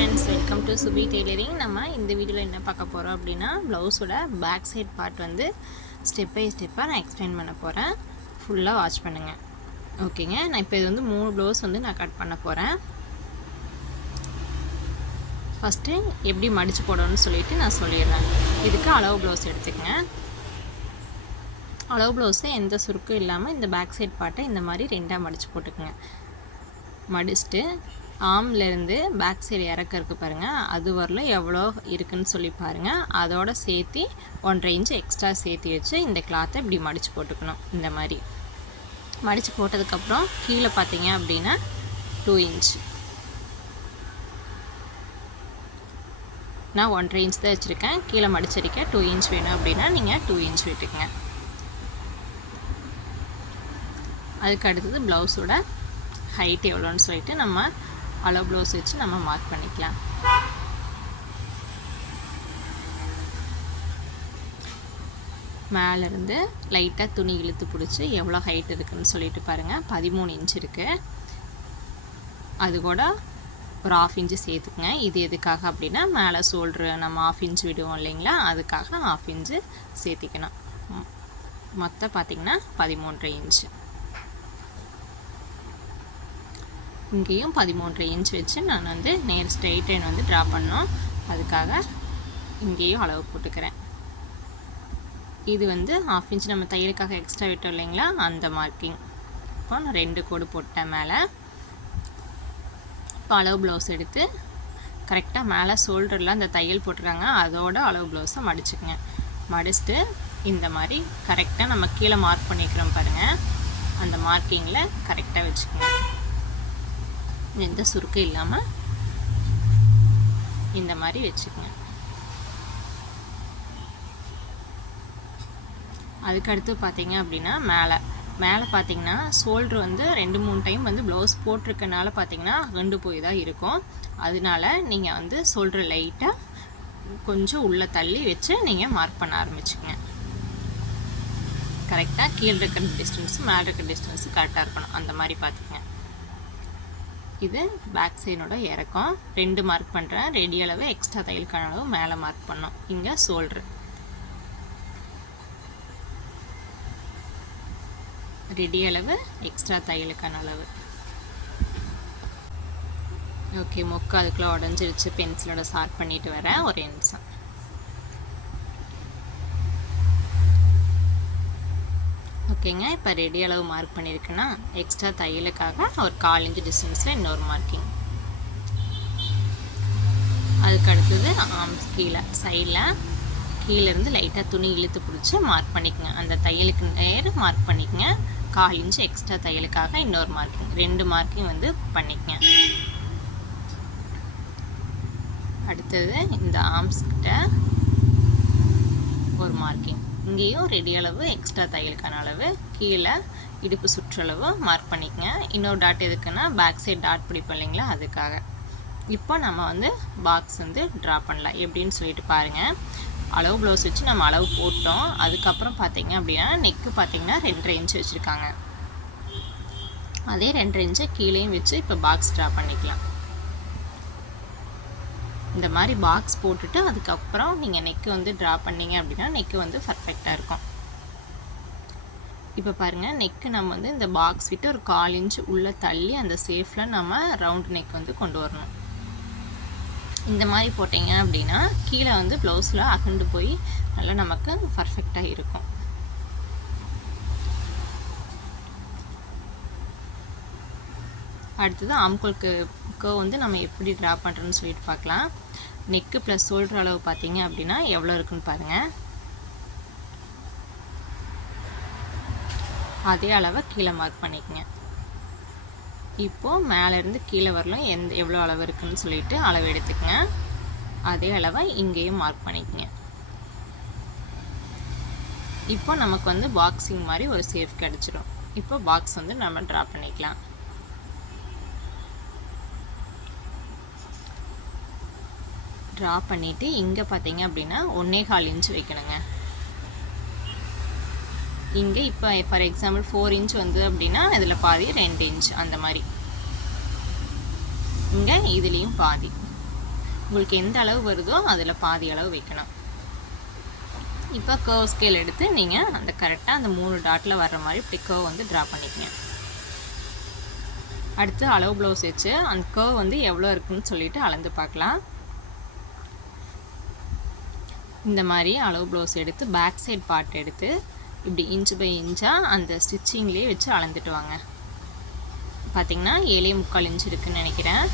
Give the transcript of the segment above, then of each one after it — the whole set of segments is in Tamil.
Friends, welcome to Subi tailoring. நம்ம இந்த வீடியோவில் என்ன பார்க்க போகிறோம் அப்படின்னா, ப்ளவுஸோட பேக் சைட் பார்ட் வந்து ஸ்டெப் பை ஸ்டெப்பாக நான் எக்ஸ்பிளைன் பண்ண போகிறேன். ஃபுல்லாக வாட்ச் பண்ணுங்கள். ஓகேங்க, நான் இப்போ இது வந்து 3 ப்ளவுஸ் வந்து நான் கட் பண்ண போகிறேன். ஃபஸ்ட்டு எப்படி மடித்து போடணும்னு சொல்லிவிட்டு நான் சொல்லிடுறேன். இதுக்கு அளவு ப்ளவுஸ் எடுத்துக்கங்க. அளவு ப்ளவுஸை எந்த சுருக்கும் இல்லாமல் இந்த பேக் சைட் பார்ட்டை இந்த மாதிரி 2ஆக மடித்து போட்டுக்குங்க. மடிச்சுட்டு ஆம்லேருந்து பேக் சைடு இறக்க பாருங்கள், அது வரலும் எவ்வளோ இருக்குதுன்னு சொல்லி பாருங்கள். அதோட சேர்த்து 1.5 இன்ச் எக்ஸ்ட்ரா சேர்த்து வச்சு இந்த கிளாத்தை இப்படி மடித்து போட்டுக்கணும். இந்த மாதிரி மடித்து போட்டதுக்கப்புறம் கீழே பார்த்தீங்க அப்படின்னா 2 இன்ச், நான் 1.5 இன்ச் தான் வச்சுருக்கேன். கீழே மடிச்சடிக்க 2 இன்ச் வேணும் அப்படின்னா நீங்கள் 2 இன்ச் விட்டுக்குங்க. அதுக்கு அடுத்தது ப்ளவுஸோட ஹைட் எவ்வளோன்னு சொல்லிட்டு நம்ம அளவு ப்ளவுஸ் வச்சு நம்ம மார்க் பண்ணிக்கலாம். மேலேருந்து லைட்டாக துணி இழுத்து பிடிச்சி எவ்வளோ ஹைட் இருக்குதுன்னு சொல்லிட்டு பாருங்கள். 13 இன்ச் இருக்குது. அது கூட ஒரு 1/2 இன்ச்சு சேர்த்துக்குங்க. இது எதுக்காக அப்படின்னா, மேலே ஷோல்ட்ரு நம்ம 1/2 இன்ச் விடுவோம் இல்லைங்களா, அதுக்காக 1/2 இன்ச்சு சேர்த்திக்கணும். மொத்தம் பார்த்திங்கன்னா 13.5 இன்ச்சு. இங்கேயும் 13.5 இன்ச் வச்சு நான் வந்து நேர் ஸ்ட்ரெயிட் லைன் வந்து ட்ரா பண்ணோம். அதுக்காக இங்கேயும் அளவு போட்டுக்கிறேன். இது வந்து 1/2 இன்ச் நம்ம தையலுக்காக எக்ஸ்ட்ரா விட்டோம் இல்லைங்களா, அந்த மார்க்கிங். இப்போ நான் 2 கோடு போட்டேன் மேலே. இப்போ அளவு ப்ளவுஸ் எடுத்து கரெக்டாக மேலே ஷோல்டரில் அந்த தையல் போட்டுருக்காங்க, அதோட அளவு ப்ளவுஸை மடிச்சுக்குங்க. மடிச்சுட்டு இந்த மாதிரி கரெக்டாக நம்ம கீழே மார்க் பண்ணிக்கிறோம் பாருங்கள், அந்த மார்க்கிங்கில் கரெக்டாக வச்சுக்கோங்க. எந்த சுருக்கம் இல்லாமல் இந்த மாதிரி வச்சுக்கோங்க. அதுக்கடுத்து பார்த்தீங்க அப்படின்னா மேலே பார்த்தீங்கன்னா ஷோல்ட்ரு வந்து 2-3 டைம் வந்து ப்ளவுஸ் போட்டிருக்கனால பார்த்தீங்கன்னா அகண்டு போய் தான் இருக்கும். அதனால நீங்கள் வந்து ஷோல்ட்ரு லைட்டாக கொஞ்சம் உள்ளே தள்ளி வச்சு நீங்கள் மார்க் பண்ண ஆரம்பிச்சுக்கோங்க. கரெக்டாக கீழே இருக்கிற டிஸ்டன்ஸு மேலே இருக்கிற டிஸ்டன்ஸு கரெக்டாக இருக்கணும். அந்த மாதிரி பார்த்துக்கங்க. இது பேக் சைடோட இறக்கம் 2 மார்க் பண்ணுறேன். ரெடி அளவு எக்ஸ்ட்ரா தையலுக்கான அளவு மேலே மார்க் பண்ணோம். இங்கே ஷோல்ட்ரு ரெடி அளவு எக்ஸ்ட்ரா தையலுக்கான அளவு. ஓகே, மொக்கு அதுக்குள்ளே உடஞ்சிருச்சு. பென்சிலோட ஷார்ப் பண்ணிட்டு வரேன், ஒரு நிமிஷம். ஓகேங்க, இப்போ ரெடி அளவு மார்க் பண்ணியிருக்குன்னா எக்ஸ்ட்ரா தையலுக்காக ஒரு 1/4 இன்ச் டிஸ்டன்ஸில் இன்னொரு மார்க்கிங். அதுக்கு அடுத்தது ஆர்ம்ஸ் கீழே சைடில் கீழேருந்து லைட்டாக துணி இழுத்து பிடிச்சி மார்க் பண்ணிக்கோங்க. அந்த தையலுக்கு நேர் மார்க் பண்ணிக்கோங்க. 1/4 இன்ச் எக்ஸ்ட்ரா தையலுக்காக இன்னொரு மார்க்கிங், 2 மார்க்கிங் வந்து பண்ணிக்கங்க. அடுத்தது இந்த ஆர்ம்ஸ் கிட்ட ஒரு மார்க்கிங். இங்கேயும் ரெடி அளவு எக்ஸ்ட்ரா தையலுக்கான அளவு, கீழே இடுப்பு சுற்றளவு மார்க் பண்ணிக்கங்க. இன்னொரு டாட் எதுக்குன்னா பேக் சைட் டாட் பிடிப்போம் இல்லைங்களா, அதுக்காக. இப்போ நம்ம வந்து பாக்ஸ் வந்து ட்ரா பண்ணலாம். எப்படின்னு சொல்லிட்டு பாருங்கள். அளவு ப்ளவுஸ் வச்சு நம்ம அளவு போட்டோம். அதுக்கப்புறம் பார்த்தீங்க அப்படின்னா நெக்கு பார்த்தீங்கன்னா 2.5 இன்ச் வச்சுருக்காங்க. அதே 2.5 இன்ச்சை கீழேயும் வச்சு இப்போ பாக்ஸ் ட்ரா பண்ணிக்கலாம். இந்த மாதிரி பாக்ஸ் போட்டுட்டு அதுக்கப்புறம் நீங்கள் நெக்கு வந்து ட்ரா பண்ணிங்க அப்படின்னா நெக்கு வந்து பர்ஃபெக்டாக இருக்கும். இப்போ பாருங்கள், நெக்கு நம்ம வந்து இந்த பாக்ஸ் விட்டு ஒரு 1/4 இன்ச் உள்ளே தள்ளி அந்த சேஃபில் நம்ம ரவுண்ட் நெக் வந்து கொண்டு வரணும். இந்த மாதிரி போட்டிங்க அப்படின்னா கீழே வந்து ப்ளவுஸில் அகண்டு போய் நல்லா நமக்கு பர்ஃபெக்டாக இருக்கும். அடுத்தது ஆம்கோலுக்கு வந்து நம்ம எப்படி ட்ரா பண்ணுறோன்னு சொல்லிட்டு பார்க்கலாம். நெக்கு ப்ளஸ் ஷோல்டர் அளவு பார்த்தீங்க அப்படின்னா எவ்வளோ இருக்குன்னு பாருங்கள். அதே அளவை கீழே மார்க் பண்ணிக்கங்க. இப்போது மேலேருந்து கீழே வரலாம் எவ்வளோ அளவு இருக்குதுன்னு சொல்லிட்டு அளவு எடுத்துக்கங்க. அதே அளவை இங்கேயும் மார்க் பண்ணிக்கங்க. இப்போ நமக்கு வந்து பாக்ஸிங் மாதிரி ஒரு சேஃப் கிடச்சிடும். இப்போ பாக்ஸ் வந்து நம்ம ட்ரா பண்ணிக்கலாம். ட்ரா பண்ணிவிட்டு இங்கே பார்த்தீங்க அப்படின்னா 1.25 இன்ச் வைக்கணுங்க. இங்கே இப்போ ஃபார் எக்ஸாம்பிள் 4 இன்ச் வந்து அப்படின்னா இதில் பாதி 2 இன்ச் அந்த மாதிரி. இங்கே இதுலேயும் பாதி. உங்களுக்கு எந்த அளவு வருதோ அதில் பாதி அளவு வைக்கணும். இப்போ கர்வ் ஸ்கேல் எடுத்து நீங்கள் அந்த கரெக்டாக அந்த 3 டாட்டில் வர்ற மாதிரி இப்படி கர்வ் வந்து ட்ரா பண்ணிக்கங்க. அடுத்து அளவு ப்ளவுஸ் வச்சு அந்த கர்வ் வந்து எவ்வளோ இருக்குன்னு சொல்லிட்டு அளந்து பார்க்கலாம். இந்த மாதிரி அளவு ப்ளவுஸ் எடுத்து பேக் சைட் பார்ட் எடுத்து இப்படி இன்ச் பை இன்ச்சாக அந்த ஸ்டிச்சிங்லேயே வச்சு அளந்துட்டு வாங்க. பார்த்திங்கன்னா 7.25 இன்ச் இருக்குதுன்னு நினைக்கிறேன்.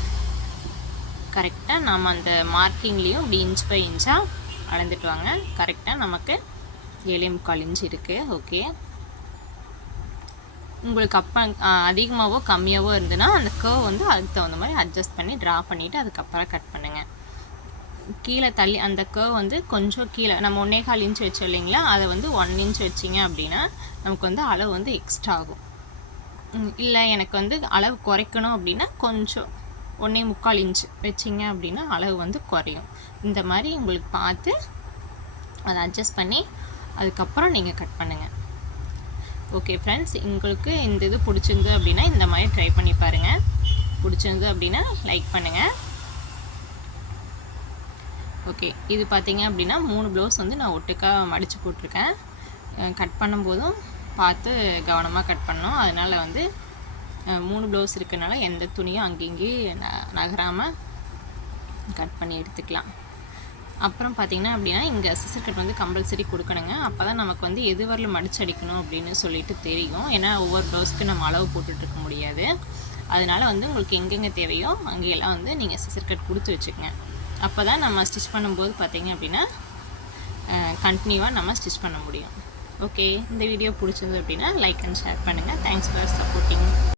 கரெக்டாக நம்ம அந்த மார்க்கிங்லேயும் இப்படி இன்ச் பை இன்ச்சாக அளந்துட்டு வாங்க. கரெக்டாக நமக்கு 7.25 இன்ச் இருக்குது. ஓகே, உங்களுக்கு அப்போ அதிகமாகவோ கம்மியாகவோ இருந்ததுன்னா அந்த கர்வ் வந்து அதுக்கு தகுந்த மாதிரி அட்ஜஸ்ட் பண்ணி ட்ரா பண்ணிவிட்டு அதுக்கப்புறம் கட் பண்ணுங்கள். கீழே தள்ளி அந்த கர்வ் வந்து கொஞ்சம் கீழே நம்ம 1.25 இன்ச் வச்சோம் இல்லைங்களா, அதை வந்து 1 இன்ச் வச்சிங்க அப்படின்னா நமக்கு வந்து அளவு வந்து எக்ஸ்ட்ரா ஆகும். இல்லை எனக்கு வந்து அளவு குறைக்கணும் அப்படின்னா கொஞ்சம் 1.25 இன்ச் வச்சிங்க அப்படின்னா அளவு வந்து குறையும். இந்த மாதிரி உங்களுக்கு பார்த்து அதை அட்ஜஸ்ட் பண்ணி அதுக்கப்புறம் நீங்கள் கட் பண்ணுங்கள். ஓகே ஃப்ரெண்ட்ஸ், உங்களுக்கு இந்த இது பிடிச்சிருந்து அப்படின்னா இந்த மாதிரி ட்ரை பண்ணி பாருங்கள். பிடிச்சிருந்து அப்படின்னா லைக் பண்ணுங்கள். ஓகே, இது பார்த்தீங்க அப்படின்னா 3 ப்ளவுஸ் வந்து நான் ஒட்டுக்காக மடித்து போட்டிருக்கேன். கட் பண்ணும்போதும் பார்த்து கவனமாக கட் பண்ணணும். அதனால் வந்து 3 ப்ளவுஸ் இருக்கிறனால எந்த துணியும் அங்கேயும் நகராமல் கட் பண்ணி எடுத்துக்கலாம். அப்புறம் பார்த்திங்கன்னா அப்படின்னா இங்கே சிசர் கட் வந்து கம்பல்சரி கொடுக்கணுங்க. அப்போ தான் நமக்கு வந்து எது வரல மடிச்சு அடிக்கணும் அப்படின்னு சொல்லிட்டு தெரியும். ஏன்னா ஒவ்வொரு ப்ளவுஸ்க்கு நம்ம அளவு போட்டுட்ருக்க முடியாது. அதனால் வந்து உங்களுக்கு எங்கெங்கே தேவையோ அங்கேயெல்லாம் வந்து நீங்கள் சிசர் கட் கொடுத்து வச்சுக்கோங்க. அப்போ தான் நம்ம ஸ்டிச் பண்ணும்போது பார்த்திங்க அப்படின்னா கண்டினியூவாக நம்ம ஸ்டிச் பண்ண முடியும். ஓகே, இந்த வீடியோ பிடிச்சிருந்து அப்படின்னா லைக் அண்ட் ஷேர் பண்ணுங்கள். Thanks for supporting.